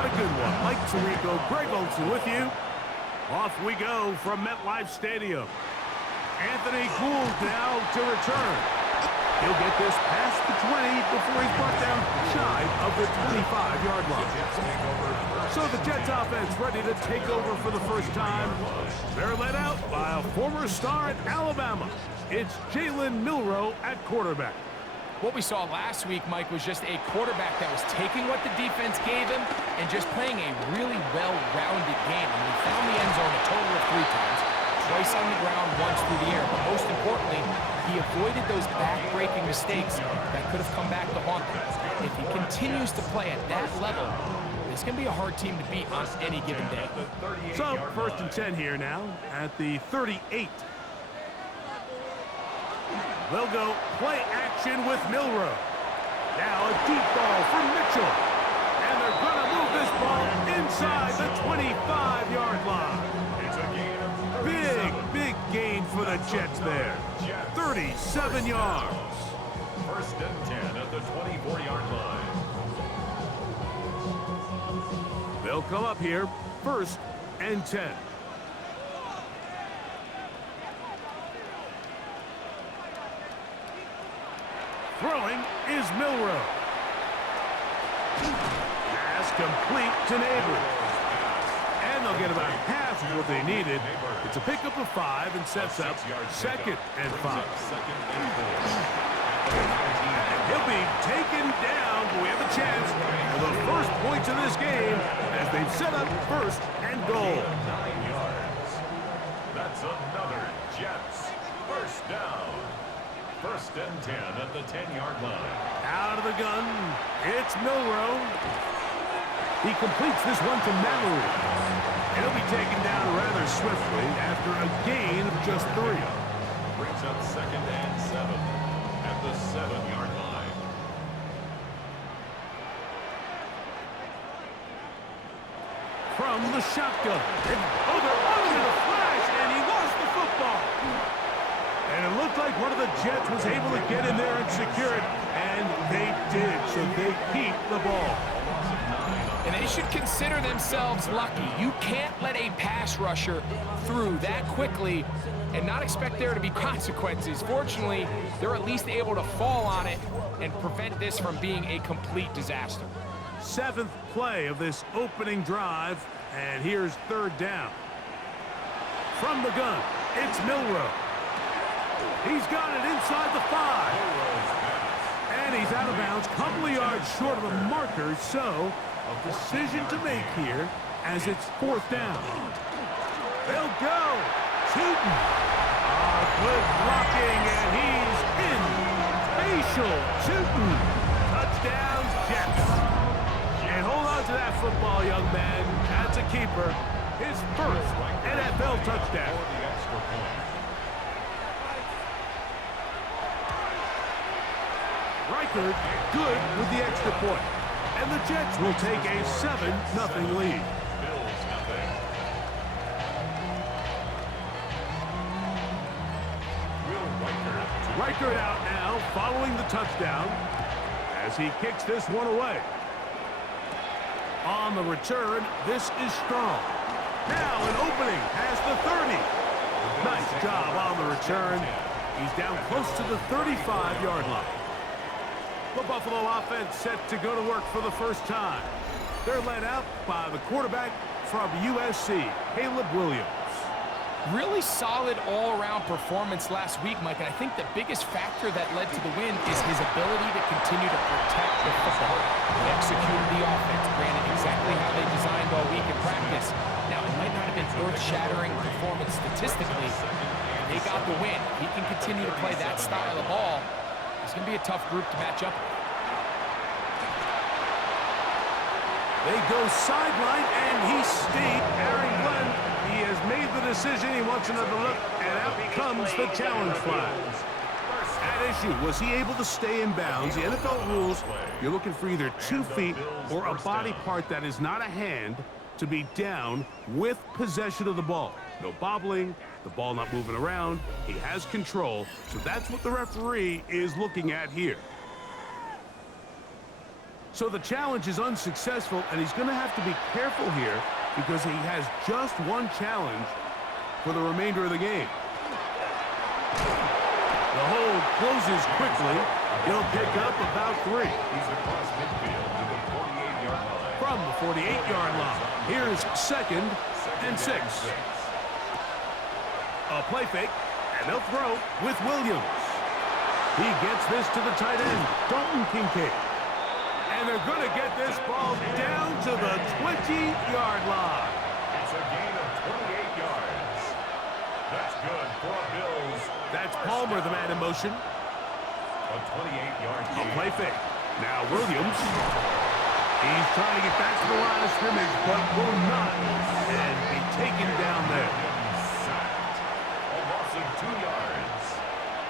got a good one. Mike Tirico, Greg Olson with you. Off we go from MetLife Stadium. Anthony Gould now to return. He'll get this past the 20 before he's brought down shy of the 25-yard line. So the Jets offense ready to take over for the first time. They're led out by a former star at Alabama. It's Jalen Milroe at quarterback. What we saw last week, Mike, was just a quarterback that was taking what the defense gave him and just playing a really well-rounded game. And he found the end zone a total of 3 times, twice on the ground, once through the air. But most importantly, he avoided those back-breaking mistakes that could have come back to haunt him. If he continues to play at that level, it's going to be a hard team to beat on any given day. So, 1st and 10 here now at the 38. They'll go play action with Milroe. Now a deep ball for Mitchell. And they're going to move this ball inside the 25-yard line. Big gain for the Jets there. 37 yards. 1st and 10 at the 24-yard line. They'll come up here, 1st and 10. Throwing is Milroe. Pass complete to Neighbors. And they'll get about half of what they needed. It's a pickup of 5 and sets up 2nd and 5. He'll be taken down, but we have a chance for the first points of this game as they've set up 1st and goal. 9 yards. That's another Jets 1st down. 1st and 10 at the 10-yard line. Out of the gun, it's Milroe. He completes this one to Mallory. He'll be taken down rather swiftly after a gain of just 3. Brings up 2nd and 7 at the 7-yard line. From the shotgun. They're on in a flash, and he lost the football. And it looked like one of the Jets was able to get in there and secure it, and they did, so they keep the ball. And they should consider themselves lucky. You can't let a pass rusher through that quickly and not expect there to be consequences. Fortunately, they're at least able to fall on it and prevent this from being a complete disaster. 7th play of this opening drive, and here's 3rd down. From the gun, it's Milroe. He's got it inside the 5. And he's out of bounds, couple of yards short of the marker, so a decision to make here as it's 4th down. They'll go. Tootin. Good blocking, and he's in. Facial. Tootin. Touchdown, Jets. And hold on to that football, young man. That's a keeper. His 1st NFL touchdown. Reichard good with the extra point. And the Jets will take a 7-0 lead. Reichard out now following the touchdown as he kicks this one away. On the return, this is strong. Now an opening past the 30. Nice job on the return. He's down close to the 35-yard line. The Buffalo offense set to go to work for the first time. They're led out by the quarterback from USC, Caleb Williams. Really solid all-around performance last week, Mike, and I think the biggest factor that led to the win is his ability to continue to protect the football. He executed the offense, granted exactly how they designed all week in practice. Now, it might not have been earth-shattering performance statistically. They got the win. He can continue to play that style of ball. It's going to be a tough group to match up with. They go sideline, and he stayed. Aaron Glenn, he has made the decision. He wants another look, and out comes the challenge flag. At issue, was he able to stay in bounds? The NFL rules, you're looking for either 2 feet or a body part that is not a hand to be down with possession of the ball. No bobbling, the ball not moving around. He has control, so that's what the referee is looking at here. So the challenge is unsuccessful, and he's going to have to be careful here because he has just one challenge for the remainder of the game. The hold closes quickly. He'll pick up about 3. He's across midfield to the 48-yard line. From the 48-yard line, here's second and 6. A play fake, and they'll throw with Williams. He gets this to the tight end, Dalton Kincaid. And they're going to get this ball down to the 20-yard line. It's a gain of 28 yards. That's good for a Bills. That's Palmer, the man in motion. A 28-yard A gain. play fake. Now Williams. He's trying to get back to the line of scrimmage, but will not. And be taken down there. Sacked. A loss of 2 yards.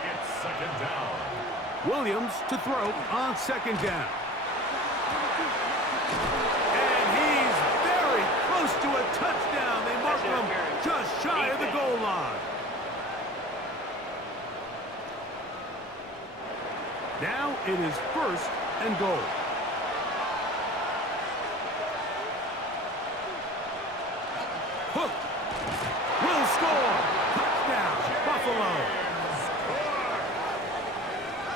It's second down. Williams to throw on second down. And he's very close to a touchdown. They mark him just shy of the goal line. Now it is first and goal. Hook will score. Touchdown, Buffalo.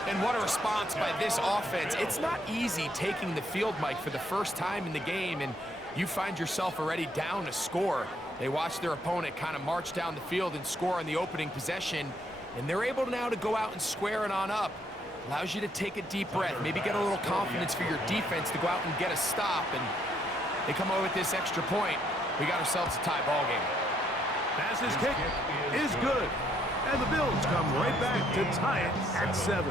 And what a response by this offense. It's not easy taking the field, Mike, for the first time in the game, and you find yourself already down a score. They watch their opponent kind of march down the field and score on the opening possession, and they're able now to go out and square it on up. Allows you to take a deep breath, maybe get a little confidence for your defense to go out and get a stop, and they come away with this extra point. We got ourselves a tie ball game. Passes kick is good. And the Bills come right back to tie it at 7.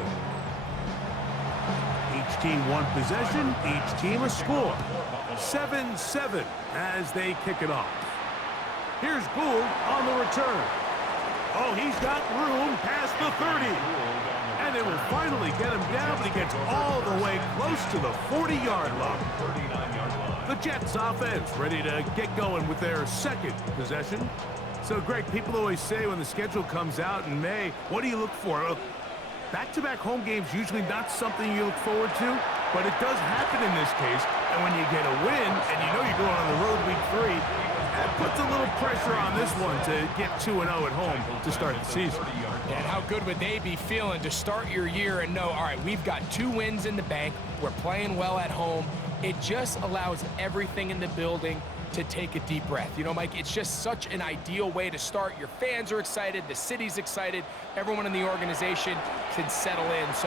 Each team one possession, each team a score. 7-7 as they kick it off. Here's Gould on the return. Oh, he's got room past the 30. And they will finally get him down, but he gets all the way close to the 40-yard line. 39-yard line. The Jets offense ready to get going with their second possession. So, Greg, people always say when the schedule comes out in May, what do you look for? Well, back-to-back home games usually not something you look forward to, but it does happen in this case. And when you get a win and you know you're going on the road week 3, that puts a little pressure on this one to get 2-0 at home to start the season. And how good would they be feeling to start your year and know, all right, we've got 2 wins in the bank, we're playing well at home. It just allows everything in the building to take a deep breath. You know, Mike, it's just such an ideal way to start. Your fans are excited, the city's excited, everyone in the organization can settle in. So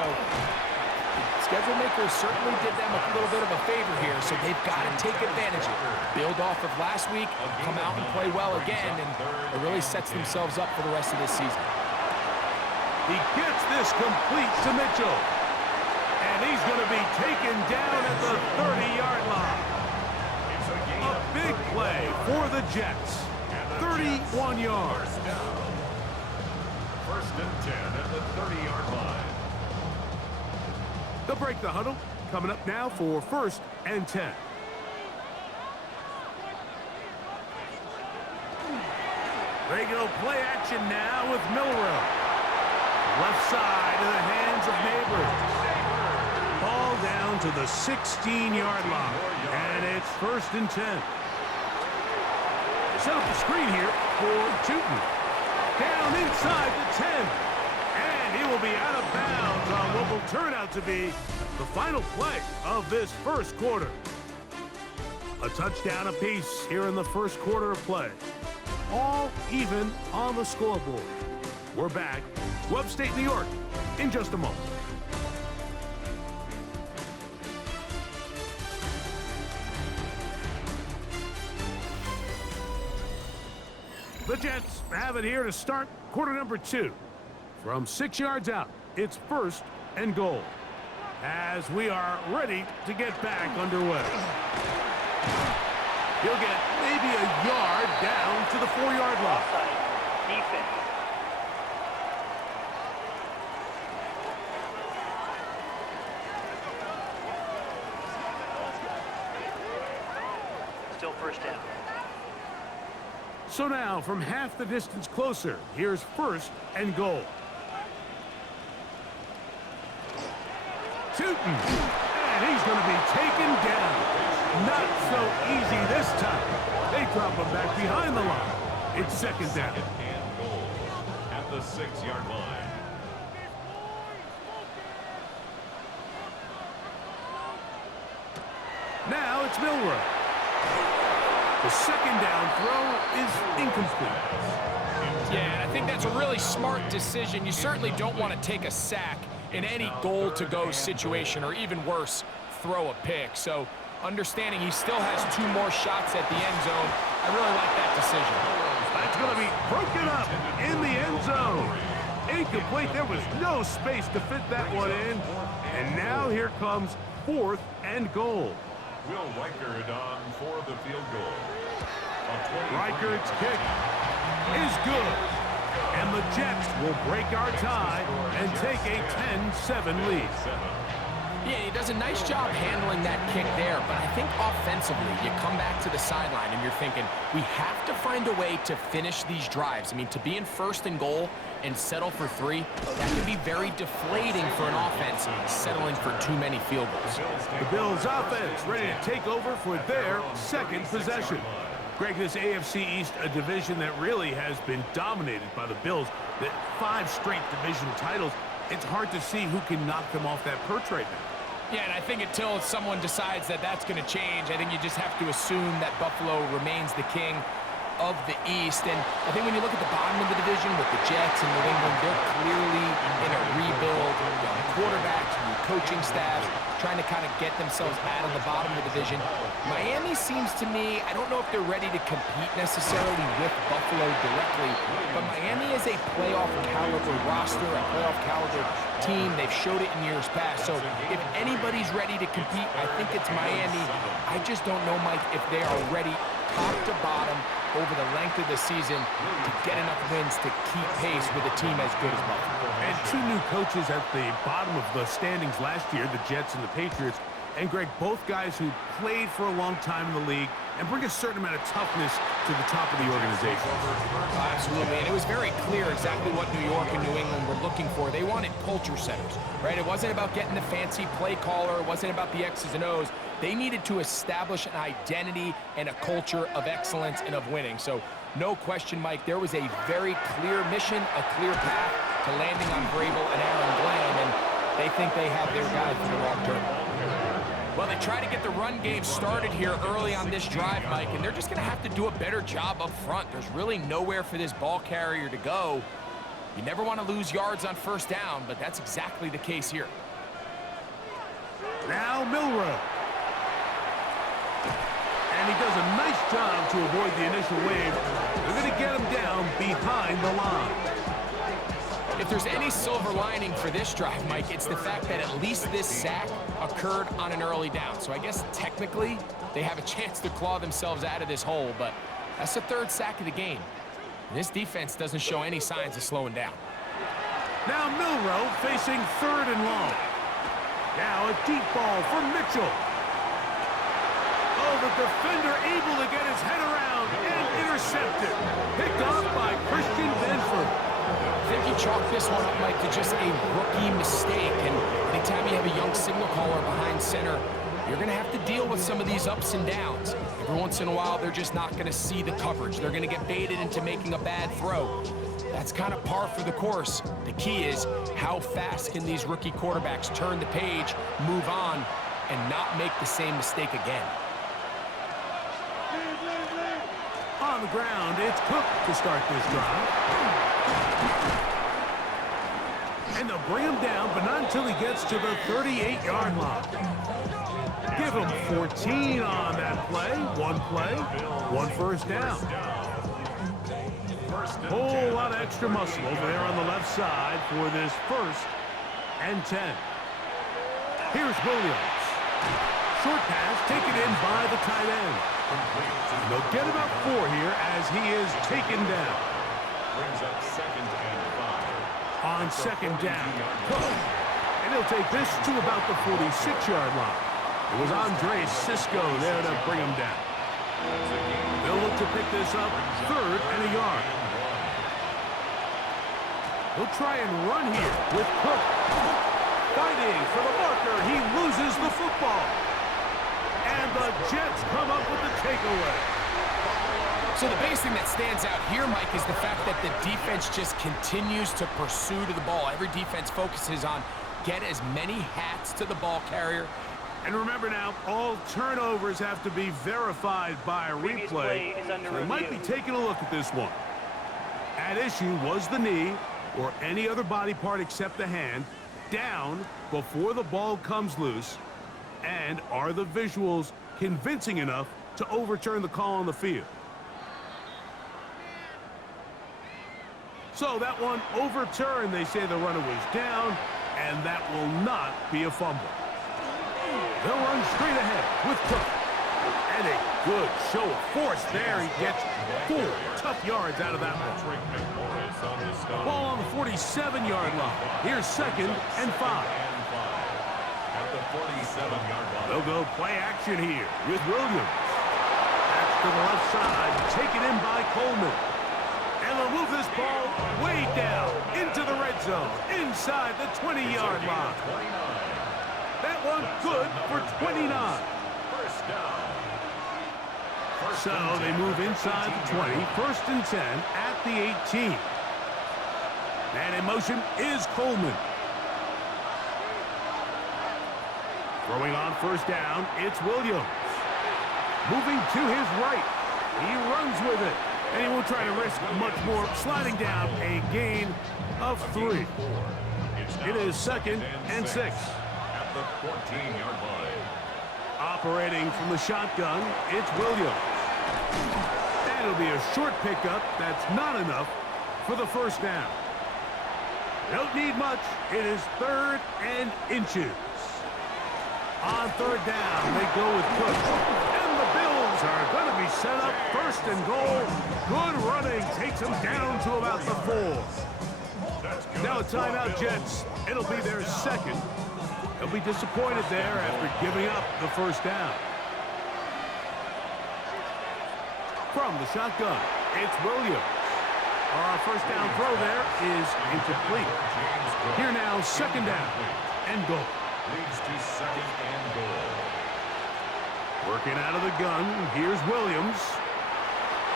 schedule makers certainly did them a little bit of a favor here, so they've got to take advantage of it. Build off of last week, come out and play well again, and it really sets themselves up for the rest of this season. He gets this complete to Mitchell. And he's going to be taken down at the 30-yard line. A big play for the Jets. 31 yards. First and 10 at the 30-yard line. They'll break the huddle. Coming up now for first and 10. They go play action now with Milrow. Left side in the hands of Neighbors. Ball down to the 16-yard line. And it's first and 10. They set up the screen here for Tootin. Down inside the 10. And he will be out of bounds on what will turn out to be the final play of this first quarter. A touchdown apiece here in the first quarter of play. All even on the scoreboard. We're back to upstate New York in just a moment. The Jets have it here to start quarter number 2. From 6 yards out, it's first and goal. As we are ready to get back underway. He'll get maybe a yard down to the 4-yard line. Defense. Still first down. So now, from half the distance closer, here's first and goal. Tootin, and he's going to be taken down. Not so easy this time. They drop him back behind the line. It's second down. And goal at the 6-yard line. Now it's Milrow. The second down throw is incomplete. Yeah, and I think that's a really smart decision. You certainly don't want to take a sack in any goal-to-go situation, or even worse, throw a pick. So understanding he still has 2 more shots at the end zone, I really like that decision. That's going to be broken up in the end zone. Incomplete. There was no space to fit that one in. And now here comes 4th and goal. Will Reichard on for the field goal. Reichard's kick is good. And the Jets will break our tie and take a 10-7 lead. Yeah, he does a nice job handling that kick there, but I think offensively, you come back to the sideline and you're thinking, we have to find a way to finish these drives. I mean, to be in 1st and goal and settle for 3, that can be very deflating for an offense settling for too many field goals. The Bills offense ready to take over for their 2nd possession. Greg, this AFC East, a division that really has been dominated by the Bills, the 5 straight division titles. It's hard to see who can knock them off that perch right now. Yeah, and I think until someone decides that that's going to change, I think you just have to assume that Buffalo remains the king of the East. And I think when you look at the bottom of the division with the Jets and New England, they're clearly in a rebuild. Young quarterbacks, new coaching staff, trying to kind of get themselves out of the bottom of the division. Miami seems to me, I don't know if they're ready to compete necessarily with Buffalo directly, but Miami is a playoff caliber roster, a playoff caliber team. They've showed it in years past. So if anybody's ready to compete, I think it's Miami. I just don't know, Mike, if they are ready top to bottom over the length of the season to get enough wins to keep pace with a team as good as Buffalo. And 2 new coaches at the bottom of the standings last year, the Jets and the Patriots. And Greg, both guys who played for a long time in the league and bring a certain amount of toughness to the top of the organization. Absolutely, and it was very clear exactly what New York and New England were looking for. They wanted culture setters, right? It wasn't about getting the fancy play caller. It wasn't about the X's and O's. They needed to establish an identity and a culture of excellence and of winning. So no question, Mike, there was a very clear mission, a clear path to landing on Vrabel and Aaron Glenn, and they think they have their guy for the long term. Well, they try to get the run game started here early on this drive, Mike, and they're just going to have to do a better job up front. There's really nowhere for this ball carrier to go. You never want to lose yards on 1st down, but that's exactly the case here. Now Milrow. And he does a nice job to avoid the initial wave. They're going to get him down behind the line. If there's any silver lining for this drive, Mike, it's the fact that at least this sack occurred on an early down. So I guess technically they have a chance to claw themselves out of this hole, but that's the 3rd sack of the game. This defense doesn't show any signs of slowing down. Now Milrow facing 3rd and long. Now a deep ball for Mitchell. Oh, the defender able to get his head around and intercepted. Picked off by Christian Benford. I think you chalk this one up, Mike, to just a rookie mistake. And anytime you have a young signal caller behind center, you're going to have to deal with some of these ups and downs. Every once in a while, they're just not going to see the coverage. They're going to get baited into making a bad throw. That's kind of par for the course. The key is how fast can these rookie quarterbacks turn the page, move on, and not make the same mistake again. On the ground, it's Cook to start this drive. And they'll bring him down, but not until he gets to the 38-yard line. Give him 14 on that play. 1 first down. Whole lot of extra muscle over there on the left side for this 1st and 10. Here's Williams. Short pass taken in by the tight end. And they'll get about 4 here as he is taken down. Brings up 2nd and 5. On 2nd down, Cook. And he'll take this to about the 46-yard line. It was Andre Cisco there to bring him down. They'll look to pick this up 3rd and a yard. He'll try and run here with Cook. fighting for the marker. He loses the football. And the Jets come up with the takeaway. So the biggest thing that stands out here, Mike, is the fact that the defense just continues to pursue to the ball. Every defense focuses on get as many hats to the ball carrier. And remember now, all turnovers have to be verified by a Previous replay. play is under So they might be review. taking a look at this one. At issue was the knee or any other body part except the hand down before the ball comes loose. And are the visuals convincing enough to overturn the call on the field? So that one overturned. They say the runner was down, and that will not be a fumble. They'll run straight ahead with Cook. And a good show of force there. He gets 4 tough yards out of that one. Ball on the 47-yard line. Here's 2nd and 5. At the 47-yard line. They'll go play action here with Williams. That's to the left side, taken in by Coleman. And they'll move this ball way down into the red zone, inside the 20-yard line. That one good for 29. First down. So they move inside the 20, 1st and 10 at the 18. And in motion is Coleman. Throwing on 1st down, it's Williams. Moving to his right. He runs with it. And he won't try to risk much more, sliding down a gain of 3. It is 2nd and 6. At the 14-yard line. Operating from the shotgun, it's Williams. That'll be a short pickup. That's not enough for the 1st down. Don't need much. It is 3rd and inches. On 3rd down, they go with Cook. And the Bills are going to be set up 1st and goal. Good running. Takes them down to about the 4. Now a timeout, Jets. It'll be their 2nd. They'll be disappointed there after giving up the 1st down. From the shotgun, it's Williams. Our 1st down throw there is incomplete. Here now, 2nd down and goal. Leads to 2nd and goal. Working out of the gun, here's Williams.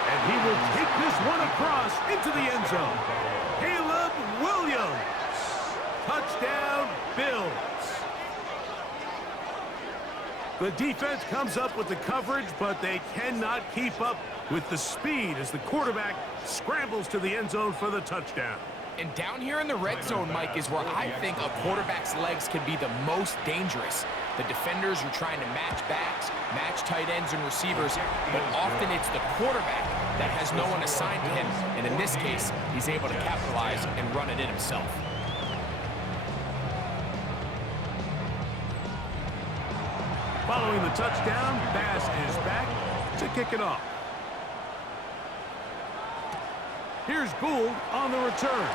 And he will take this one across into the end zone. Caleb Williams. Touchdown, Bills. The defense comes up with the coverage, but they cannot keep up with the speed as the quarterback scrambles to the end zone for the touchdown. And down here in the red zone, Mike, is where I think a quarterback's legs can be the most dangerous. The defenders are trying to match backs, match tight ends and receivers, but often it's the quarterback that has no one assigned to him. And in this case, he's able to capitalize and run it in himself. Following the touchdown, Bass is back to kick it off. Here's Gould on the return.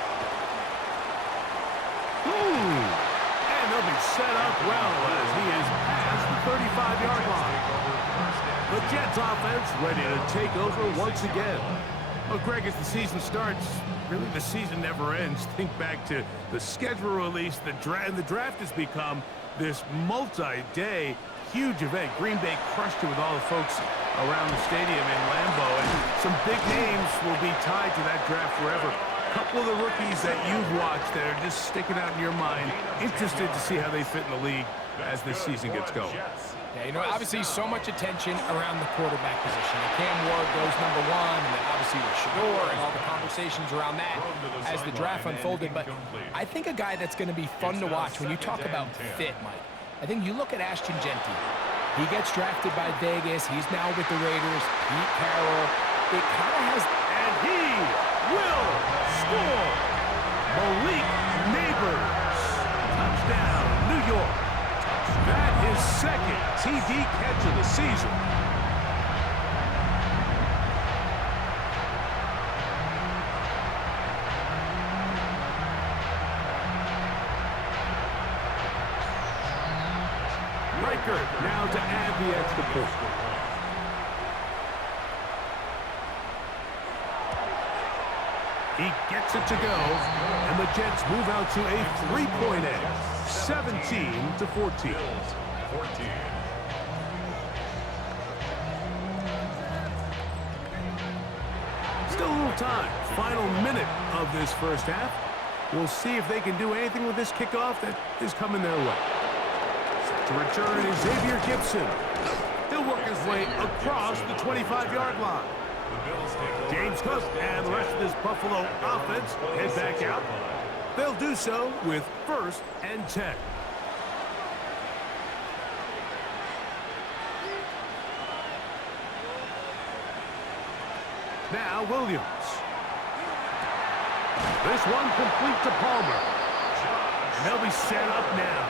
And they'll be set up well as he is past the 35-yard line. The Jets offense ready to take over once again. Well, Greg, as the season starts, really the season never ends. Think back to the schedule release, the draft has become this multi-day huge event. Green Bay crushed it with all the folks around the stadium in Lambeau, and some big names will be tied to that draft forever. A couple of the rookies that you've watched that are just sticking out in your mind, interested to see how they fit in the league as this season gets going. Yeah, you know, obviously so much attention around the quarterback position. And Cam Ward goes #1, and then obviously with Shador and all the conversations around that as the draft unfolded. But I think a guy that's going to be fun to watch when you talk about fit, Mike, I think you look at Ashton Genty. He gets drafted by Vegas. He's now with the Raiders. Pete Carroll. It kind of has... And he will score. Malik Neighbors. Touchdown, New York. That is 2nd TD catch of the season. Riker now to add the extra point. He gets it to go, and the Jets move out to a 3-point edge. 17-14. Bills 14. Still a little time. Final minute of this first half. We'll see if they can do anything with this kickoff that is coming their way. Set to return is Xavier Gibson. He'll work his way across the 25-yard line. James Cook and the rest of this Buffalo offense head back out. They'll do so with 1st and 10. Now Williams. This one complete to Palmer. And they'll be set up now.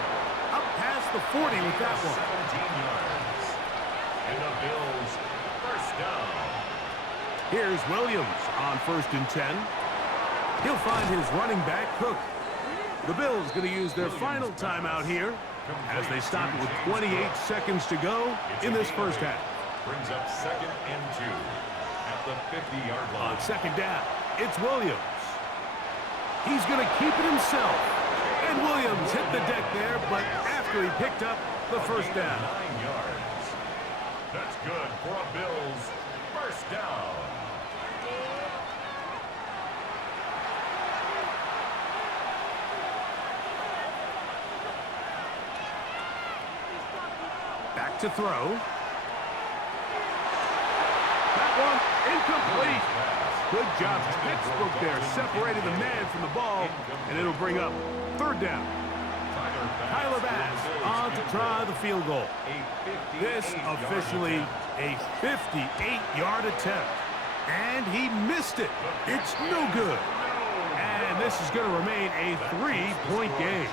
Up past the 40 with that one. 17 yards. And the Bills, first down. Here's Williams on 1st and 10. He'll find his running back, Cook. The Bills going to use their final timeout here as they stop it with 28 seconds to go in this first half. Brings up 2nd and 2 at the 50-yard line. On 2nd down, it's Williams. He's going to keep it himself. And Williams hit the deck there, but after he picked up the first down. 9 yards. That's good for a Bills first down. Back to throw. That one incomplete. Good job, textbook there, separating the man from the ball, and it'll bring up 3rd down. Tyler Bass on to try the field goal. This officially a 58-yard attempt, and he missed it. It's no good. And this is going to remain a 3-point game.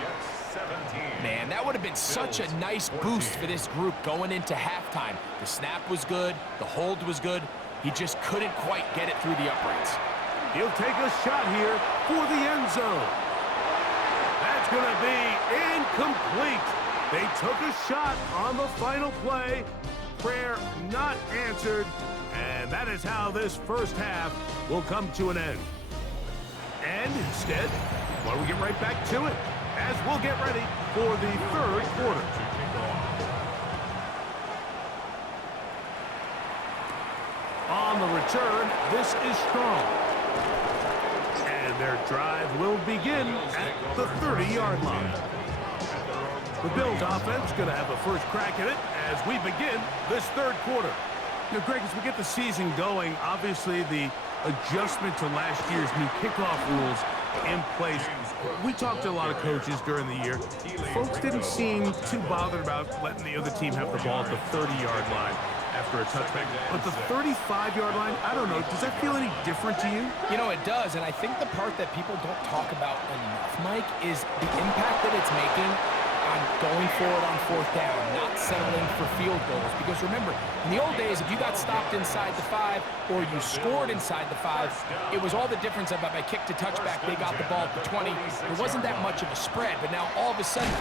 Man, that would have been such a nice boost for this group going into halftime. The snap was good. The hold was good. He just couldn't quite get it through the uprights. He'll take a shot here for the end zone. That's going to be incomplete. They took a shot on the final play. Prayer not answered. And that is how this first half will come to an end. And instead, why don't we get right back to it as we'll get ready for the 3rd quarter. On the return, this is strong. And their drive will begin at the 30-yard line. The Bills offense going to have a first crack at it as we begin this 3rd quarter. You know, Greg, as we get the season going, obviously the adjustment to last year's new kickoff rules in place. We talked to a lot of coaches during the year. Folks didn't seem too bothered about letting the other team have the ball at the 30-yard line after a touchback. But the 35-yard line, I don't know, does that feel any different to you? You know, it does, and I think the part that people don't talk about enough, Mike, is the impact that it's making on going forward on 4th down, not settling for field goals. Because remember, in the old days, if you got stopped inside the 5 or you scored inside the 5, it was all the difference of if I kicked a touchback, they got the ball at the 20. There wasn't that much of a spread, but now all of a sudden,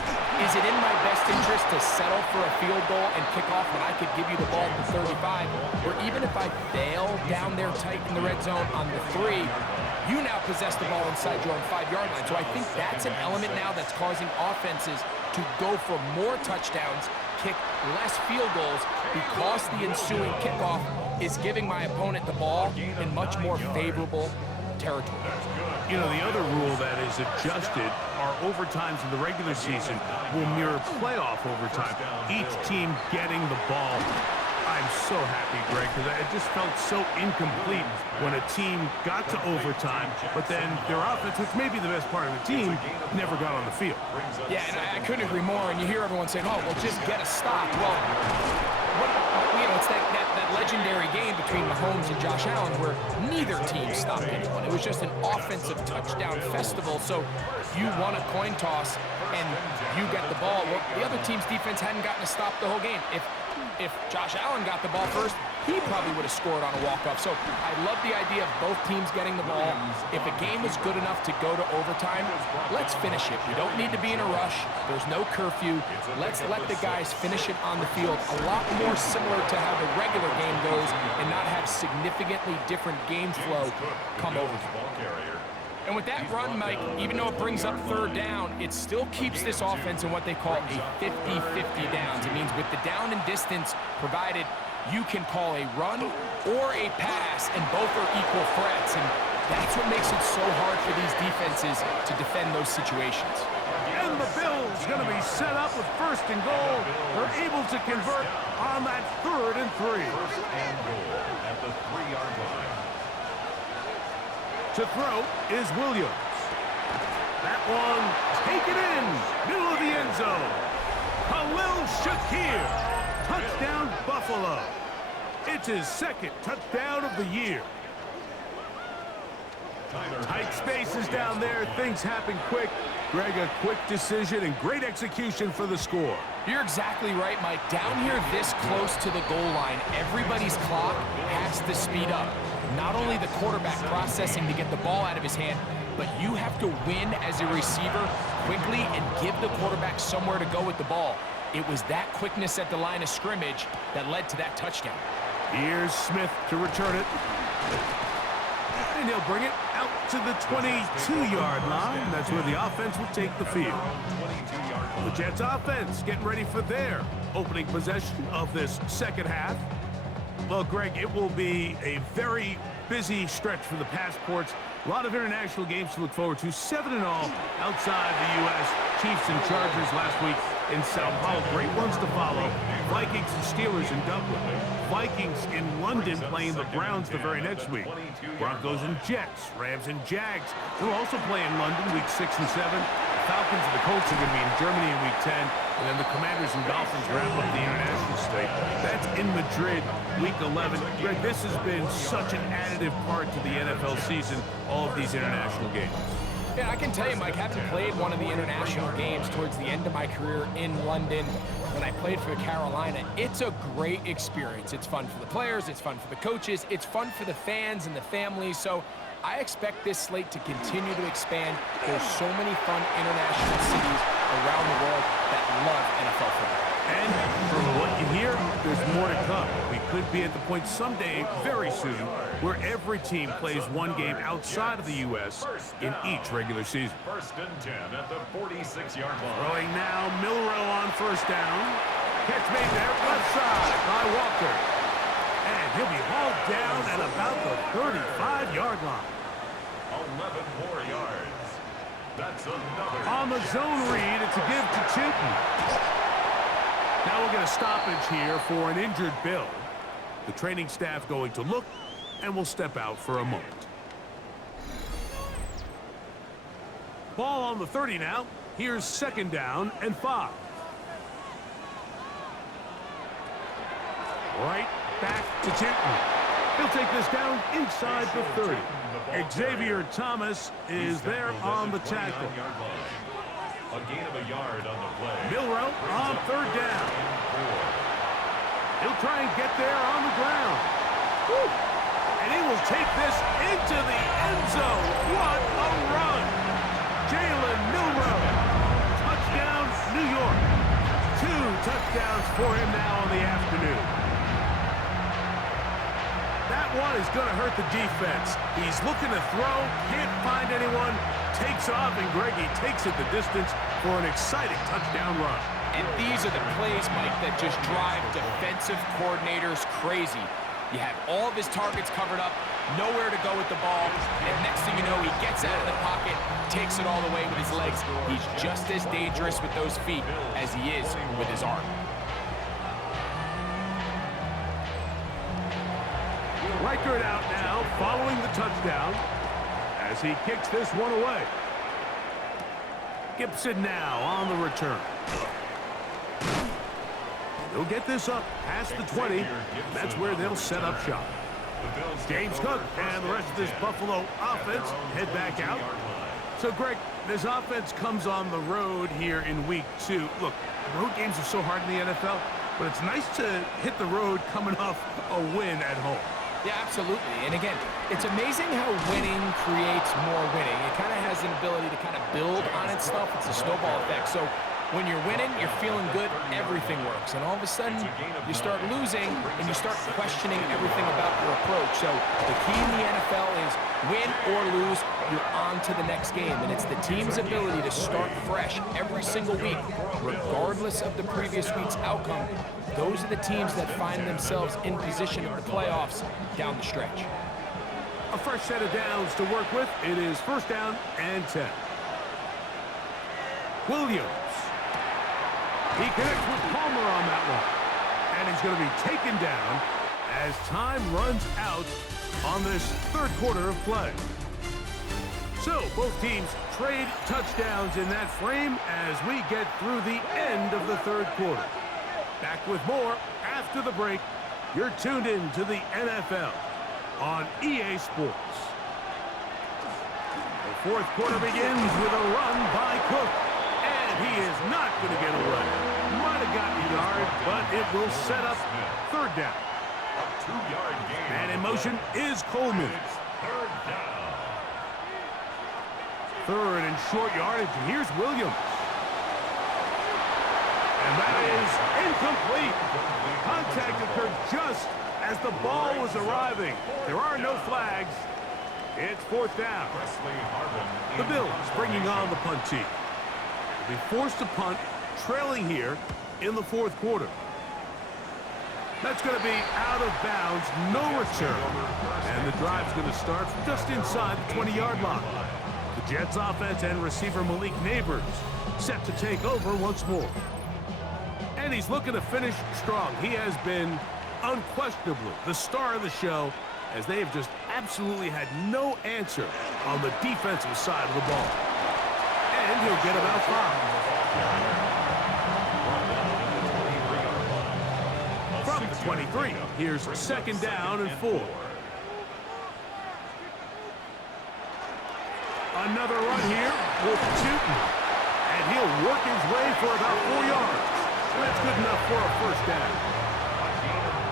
is it in my best interest to settle for a field goal and kick off when I could give you the ball at the 35? Or even if I fail down there tight in the red zone on the 3, you now possess the ball inside your own 5-yard line. So I think that's an element now that's causing offenses to go for more touchdowns, kick less field goals, because the ensuing kickoff is giving my opponent the ball in much more favorable territory. You know, the other rule that is adjusted are overtimes in the regular season will mirror playoff overtime, each team getting the ball. I'm so happy, Greg, because it just felt so incomplete when a team got to overtime, but then their offense, which may be the best part of the team, never got on the field. Yeah, and I couldn't agree more, and you hear everyone saying, oh, well, just get a stop. Well, it's that legendary game between Mahomes and Josh Allen where neither team stopped anyone. It was just an offensive touchdown festival, so you won a coin toss, and you get the ball. Well, the other team's defense hadn't gotten a stop the whole game. If Josh Allen got the ball first, he probably would have scored on a walk-off. So I love the idea of both teams getting the ball. If a game is good enough to go to overtime, let's finish it. We don't need to be in a rush. There's no curfew. Let's let the guys finish it on the field. A lot more similar to how the regular game goes and not have significantly different game flow come overtime. And with that run, Mike, even though it brings up third down, it still keeps this offense in what they call a 50-50 downs. It means with the down and distance provided, you can call a run or a pass, and both are equal threats. And that's what makes it so hard for these defenses to defend those situations. And the Bills going to be set up with first and goal. They're able to convert on that 3rd and 3. First and goal at the 3-yard line. To throw is Williams. That one taken in, middle of the end zone. Khalil Shakir, touchdown Buffalo. It's his 2nd touchdown of the year. Tight spaces down there, things happen quick. Greg, a quick decision and great execution for the score. You're exactly right, Mike. Down here this close to the goal line, everybody's clock has to speed up. Not only the quarterback processing to get the ball out of his hand, but you have to win as a receiver quickly and give the quarterback somewhere to go with the ball. It was that quickness at the line of scrimmage that led to that touchdown. Here's Smith to return it. And he'll bring it out to the 22-yard line. That's where the offense will take the field. The Jets offense getting ready for their opening possession of this second half. Well, Greg, it will be a very busy stretch for the passports. A lot of international games to look forward to. 7-0 outside the U.S. Chiefs and Chargers last week in Sao Paulo. Great ones to follow. Vikings and Steelers in Dublin. Vikings in London playing the Browns the very next week. Broncos and Jets. Rams and Jags. They'll also play in London week 6 and 7. The Falcons and the Colts are going to be in Germany in week 10. And then the Commanders and Dolphins wrap up the international slate. That's in Madrid week 11. Greg, this has been such an additive part to the NFL season, all of these international games. Yeah, I can tell you, Mike, having played one of the international games towards the end of my career in London when I played for Carolina, it's a great experience. It's fun for the players, it's fun for the coaches, it's fun for the fans and the families. So I expect this slate to continue to expand. There's so many fun international cities around the world that love NFL football. And from what you hear, there's more to come. We could be at the point someday, very soon, where every team plays one game outside of the U.S. in each regular season. 1st and 10 at the 46-yard line. Throwing now, Milrow on first down. Catch made there, left side by Walker. And he'll be hauled down at about the 35-yard line. 11 more yards. That's another. On the zone read, it's a give to Chilton. Now we'll get a stoppage here for an injured Bill. The training staff going to look, and we'll step out for a moment. Ball on the 30 now. Here's 2nd down and 5. Right back to Chilton. He'll take this down inside the 30. Xavier Thomas is there on the tackle. A gain of a yard on the play. Milrow on 3rd down. He'll try and get there on the ground. Woo. And he will take this into the end zone. What a run. Jalen Milrow. Touchdown, New York. 2 touchdowns for him now on the afternoon. That one is going to hurt the defense. He's looking to throw, can't find anyone, takes off, and Greggy takes it the distance for an exciting touchdown run. And these are the plays, Mike, that just drive defensive coordinators crazy. You have all of his targets covered up, nowhere to go with the ball, and next thing you know, he gets out of the pocket, takes it all the way with his legs. He's just as dangerous with those feet as he is with his arm. Reichert out now, following the touchdown, as he kicks this one away. Gibson now on the return. He'll get this up past the 20. That's where they'll set up shop. James Cook and the rest of this Buffalo offense head back out. So, Greg, this offense comes on the road here in week 2. Look, road games are so hard in the NFL, but it's nice to hit the road coming off a win at home. Yeah, absolutely. And again, it's amazing how winning creates more winning. It kind of has an ability to kind of build on itself. It's a snowball effect. So When you're winning, you're feeling good, everything works. And all of a sudden, you start losing, and you start questioning everything about your approach. So the key in the NFL is win or lose, you're on to the next game. And it's the team's ability to start fresh every single week, regardless of the previous week's outcome. Those are the teams that find themselves in position of the playoffs down the stretch. A fresh set of downs to work with. It is first down and 10. Williams. He connects with Palmer on that one. And he's going to be taken down as time runs out on this third quarter of play. So both teams trade touchdowns in that frame as we get through the end of the third quarter. Back with more after the break. You're tuned in to the NFL on EA Sports. The fourth quarter begins with a run by Cook. And he is not going to get away. Might have gotten a yard, but it will set up third down. A 2-yard gain. And in motion is Coleman. Third down. Third and short yardage. Here's Williams. And that is incomplete. Contact occurred just as the ball was arriving. There are no flags. It's fourth down. The Bills bringing on the punt team. They'll be forced to punt, trailing here in the fourth quarter. That's going to be out of bounds, no return. And the drive's going to start just inside the 20-yard line. The Jets offense and receiver Malik Neighbors set to take over once more. And he's looking to finish strong. He has been unquestionably the star of the show, as they have just absolutely had no answer on the defensive side of the ball. And he'll get about 5. From the 23, here's second down and 4. Another run here with Tootin. And he'll work his way for about 4 yards. That's good enough for a first down.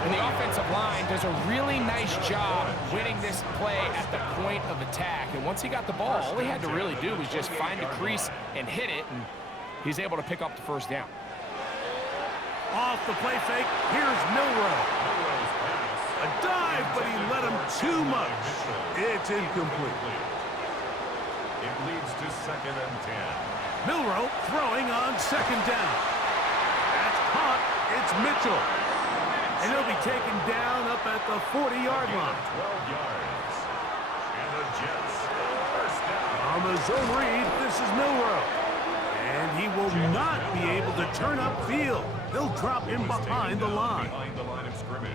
And the offensive line does a really nice job winning this play at the point of attack. And once he got the ball, all he had to really do was just find a crease and hit it, and he's able to pick up the first down. Off the play fake, here's Milroe. A dive, but he let him too much. It's incomplete. It leads to second and 10. Milroe throwing on second down. That's caught. It's Mitchell. And he'll be taken down up at the 40-yard line. 12 yards. And the Jets first down. On the zone read, this is Milroe. And he will not be able to turn upfield. They'll drop him behind the line. Behind the line of scrimmage.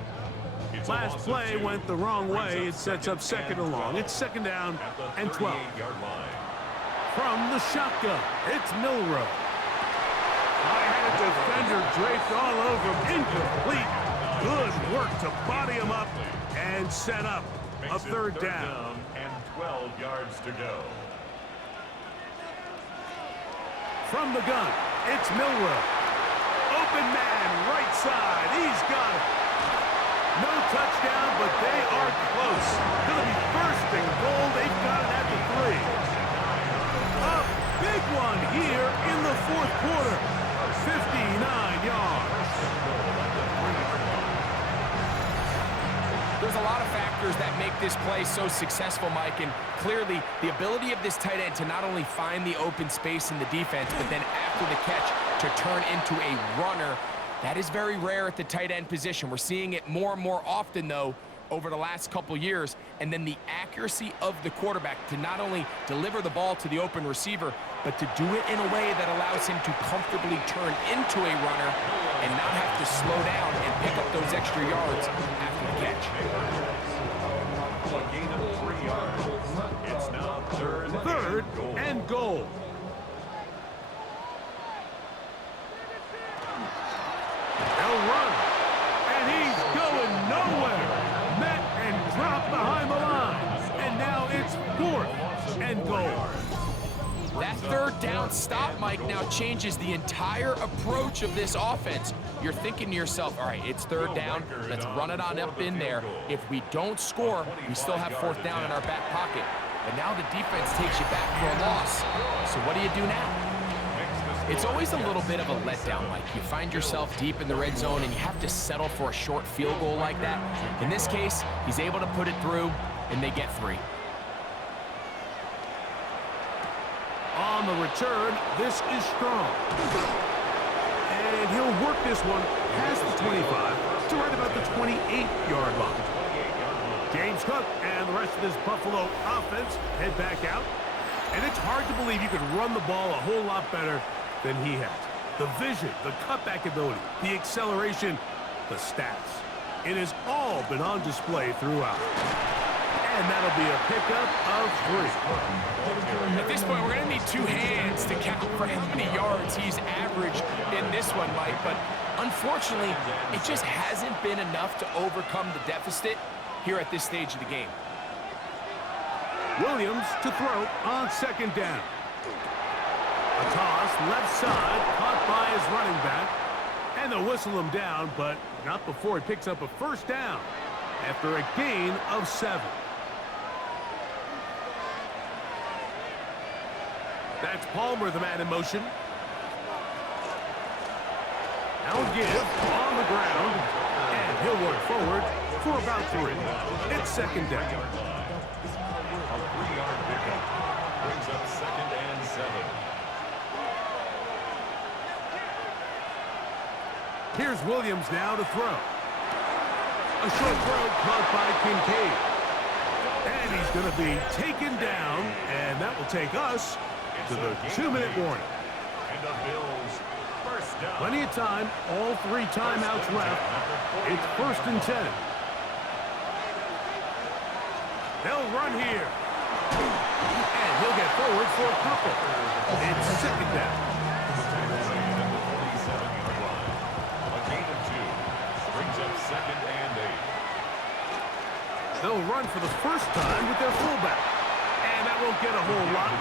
It's a Last loss of play 2. went the wrong way. Brings It up sets up second and long. It's second down at the and 12. 38-yard line. From the shotgun, it's Milroe. High-headed defender draped all over him. Incomplete. Good work to body him up and set up a Makes it third down. and 12 yards to go. From the gun, it's Milroe. Open man, right side. He's got it. No touchdown, but they are close. Going to be first and goal. They've got it at the 3. A big one here in the fourth quarter. 59 yards. There's a lot of factors that make this play so successful, Mike, and clearly the ability of this tight end to not only find the open space in the defense, but then after the catch to turn into a runner. That is very rare at the tight end position. We're seeing it more and more often, though, over the last couple years. And then the accuracy of the quarterback to not only deliver the ball to the open receiver, but to do it in a way that allows him to comfortably turn into a runner and not have to slow down and pick up those extra yards after the catch. A gain of 3 yards. It's now Third and goal. They'll run. And he's going nowhere. Met and dropped behind the line. And now it's fourth and goal. That third down stop, Mike, now changes the entire approach of this offense. You're thinking to yourself, all right, it's third down. Let's run it on up in there. If we don't score, we still have fourth down in our back pocket. But now the defense takes you back for a loss. So what do you do now? It's always a little bit of a letdown, Mike. You find yourself deep in the red zone and you have to settle for a short field goal like that. In this case, he's able to put it through, and they get 3. On the return, this is strong. And he'll work this one past the 25 to right about the 28-yard line. James Cook and the rest of this Buffalo offense head back out. And it's hard to believe you could run the ball a whole lot better than he has. The vision, the cutback ability, the acceleration, the stats. It has all been on display throughout. And that'll be a pickup of 3. At this point, we're going to need 2 hands to count for how many yards he's averaged in this one, Mike. But unfortunately, it just hasn't been enough to overcome the deficit here at this stage of the game. Williams to throw on 2nd down. A toss left side, caught by his running back. And they'll whistle him down, but not before he picks up a 1st down after a gain of 7. That's Palmer, the man in motion. Now give on the ground, and he'll work forward for about 3. It's 2nd down. A 3-yard pickup brings up 2nd and 7. Here's Williams now to throw. A short throw caught by Kincaid. And he's going to be taken down, and that will take us to the 2-minute warning. And the Bills, 1st down. Plenty of time, all 3 timeouts left. It's 1st and 10. They'll run here. And he'll get forward for a couple. It's 2nd down. A gain of 2 brings up 2nd and 8. They'll run for the first time with their fullback. And that won't get a whole lot.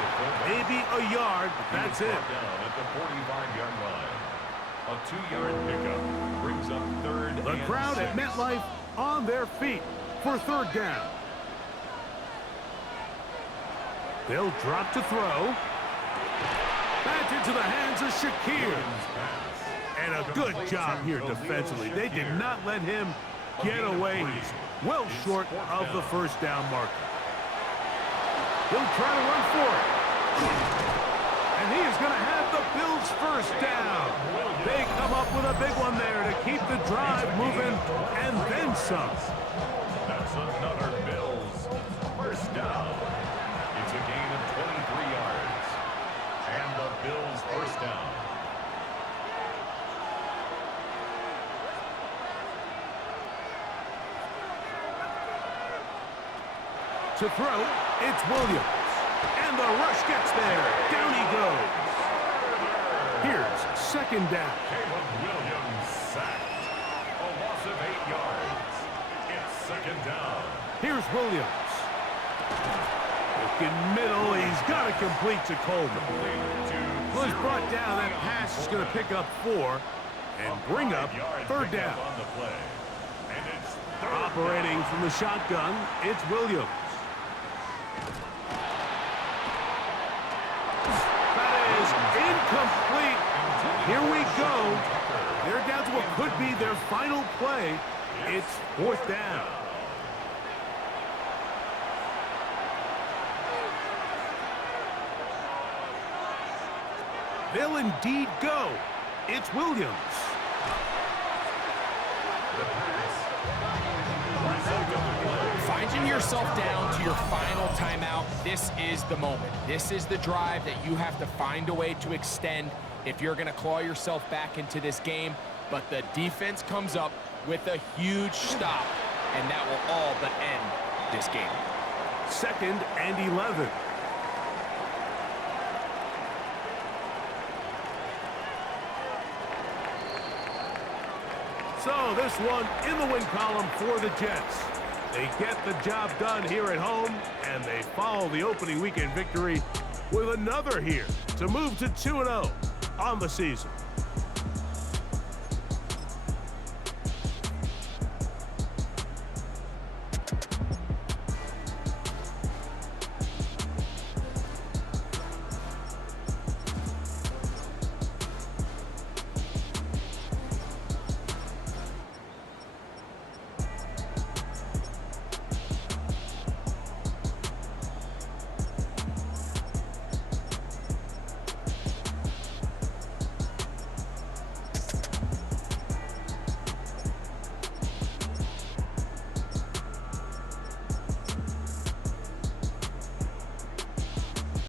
Maybe a yard. That's it. Down at the 45-yard line. A 2-yard pickup brings up 3rd and 6. The crowd at MetLife on their feet for 3rd down. They'll drop to throw. Back into the hands of Shakir. And a good job here defensively. They did not let him get away. He's well short of the 1st down marker. He'll try to run for it. And he is going to have the Bills' 1st down. They come up with a big one there to keep the drive moving and then some. That's another Bills 1st down. It's a gain of 23 yards. And the Bills' 1st down. To throw, it's Williams. And the rush gets there. Down he goes. Here's 2nd down. Caleb Williams sacked. A loss of 8 yards. It's 2nd down. Here's Williams. Looking middle. He's got to complete to Coleman. Well, he's brought down. That pass is going to pick up 4 and bring up 3rd down. On the play. And it's 3rd Operating from the shotgun, it's Williams. Incomplete. Here we go. They're down to what could be their final play. It's 4th down. They'll indeed go. It's Williams. Finding yourself down to your final timeout, this is the moment. This is the drive that you have to find a way to extend if you're going to claw yourself back into this game. But the defense comes up with a huge stop, and that will all but end this game. 2nd and 11. So this one in the win column for the Jets. They get the job done here at home, and they follow the opening weekend victory with another here to move to 2-0 on the season.